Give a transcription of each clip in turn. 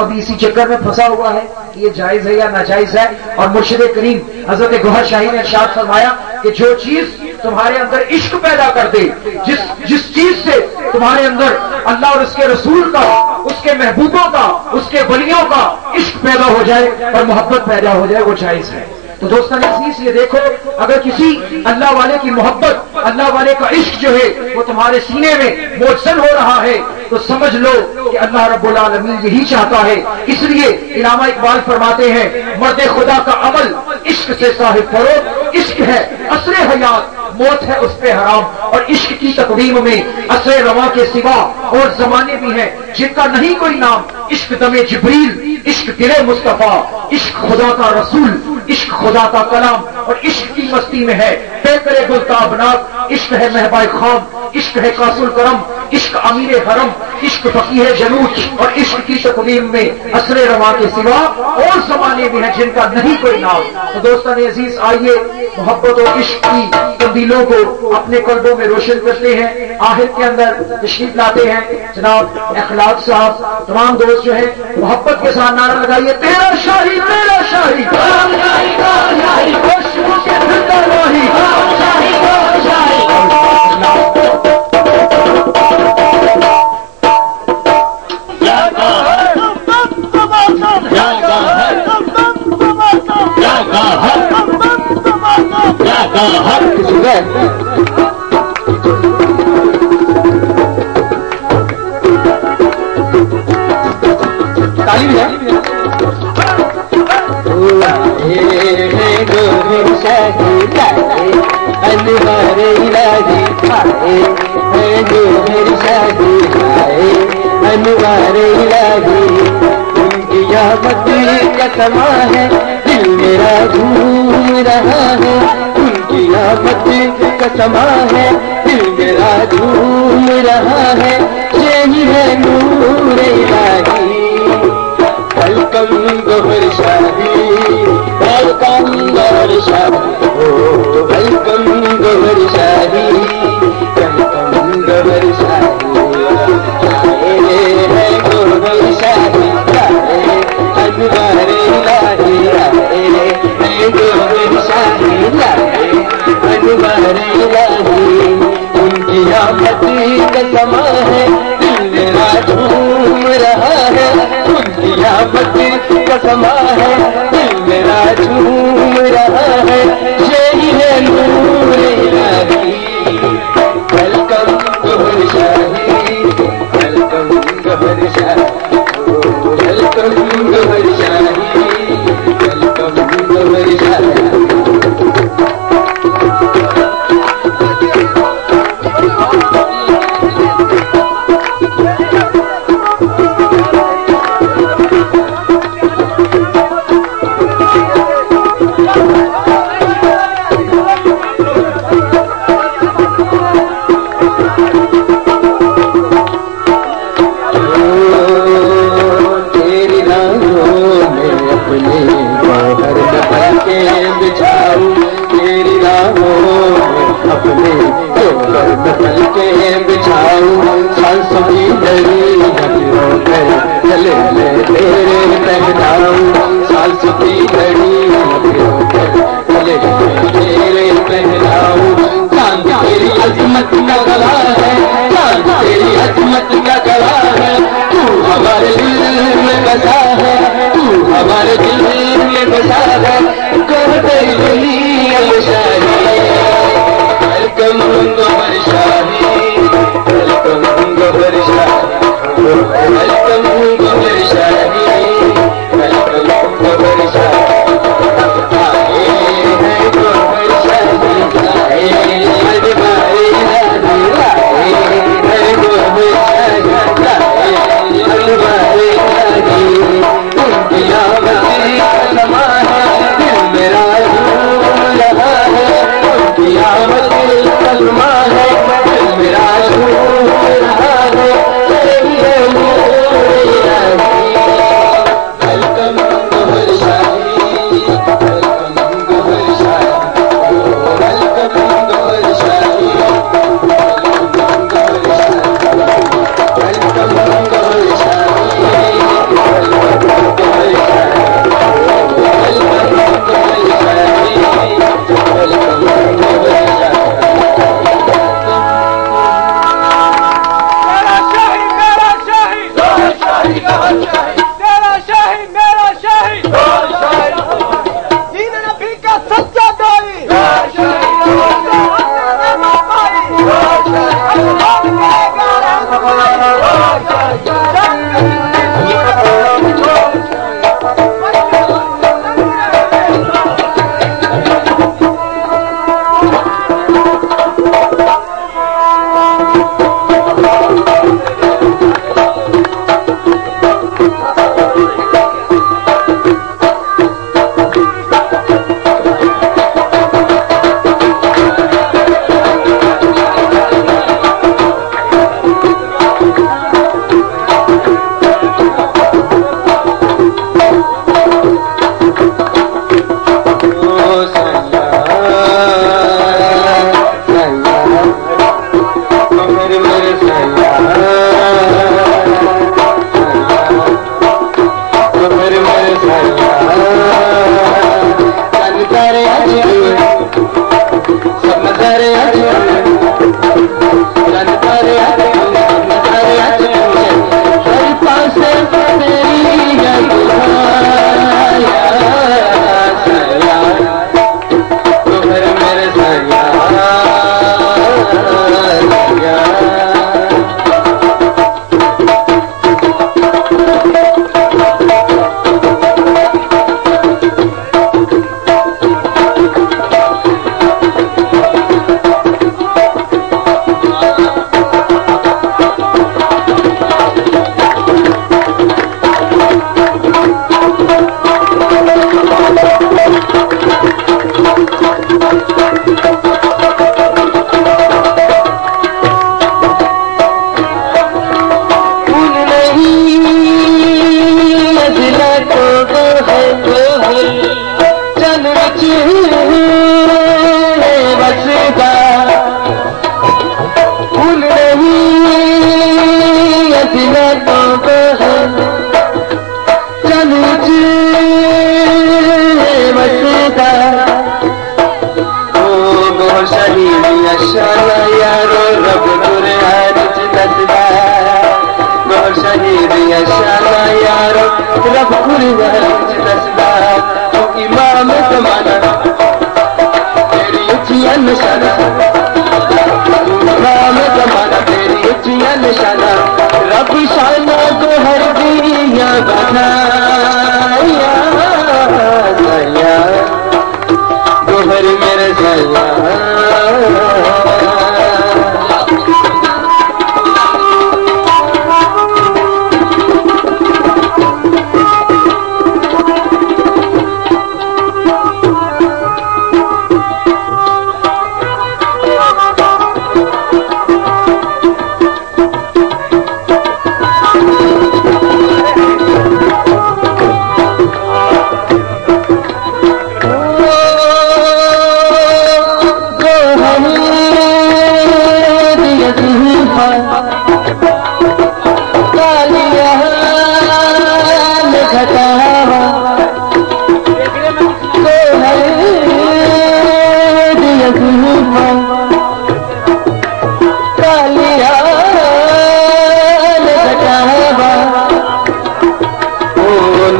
अभी इसी चक्कर में फंसा हुआ है कि ये जायज है या नाजायज है। और मुर्शिद करीम हजरत गौहर शाही ने इरशाद फरमाया कि जो चीज तुम्हारे अंदर इश्क पैदा कर दे, जिस चीज से तुम्हारे अंदर अल्लाह और उसके रसूल का, उसके महबूबों का, उसके वलियों का इश्क पैदा हो जाए और मोहब्बत पैदा हो जाए, वो जायज है। तो दोस्तों अजीज ये देखो, अगर किसी अल्लाह वाले की मोहब्बत, अल्लाह वाले का इश्क जो है वो तुम्हारे सीने में मोजसन हो रहा है, तो समझ लो कि अल्लाह रब्बुल आलमीन यही चाहता है। इसलिए इलामा इकबाल फरमाते हैं, मर्द खुदा का अमल इश्क से साहिब करो, इश्क है असरे हयात, मौत है उस पे हराम। और इश्क की तकदीम में असरे रवा के सिवा और जमाने भी हैं जिनका नहीं कोई नाम। इश्क दमे जिब्रील, इश्क दिले मुस्तफा, इश्क खुदा का रसूल, इश्क खुदा का कलाम, और इश्क की मस्ती में है बेकरे गुलताबनाक, इश्क है महबाए खाम, इश्क है कासुल करम, इश्क अमीर हरम, इश्क फकीह जनूज। और इश्क की तकदीम में असरे रवा के सिवा और जमाने भी हैं जिनका नहीं कोई नाम। तो दोस्तों अजीज आइए मोहब्बत और इश्क की तब्दीलों को अपने कल्बों में रोशन करते हैं। आखिर के अंदर तशरीफ लाते हैं जनाब अखलाक साहब। तमाम दोस्त जो है मोहब्बत के साथ नारा लगाइए, तेरा शाही मेरा शाही, तालीम है। अनवारे इलाही खाए जो मेरी शादी खाए, अनवारे इलाही उनकी यामत का समा है, दिल मेरा झूम रहा है। उनकी यामत का समा है, दिल मेरा झूम रहा है। यही है नूर इलाही, वेलकम गौहर शाही, वेलकम गौहर शाही, वेलकम गौहर शाही, वेलकम गौहर शाही। आए है गौहर शाही, आए अनवारे इलाही, आए है गौहर शाही, आए अनवारे इलाही। उनकी आमद का समा है, दिल मेरा झूम रहा है। उनकी आमद का समा है, दिल मेरा झूम रहा है। यही है नूर इलाही, वेलकम गौहर शाही, वेलकम गौहर शाही, वेलकम गौहर शाही, वेलकम गौहर शाही। तारे चंद तारे हर पास तेरी याद आया सया तो फिर मेरे सया रब इमाम जमाना तेरी उचिया निशाना इमाम जमाना तेरी उचिया निशाना रब शाना को हर दिया बनाया सया दोहर मेरे सया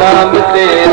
नाम तेरा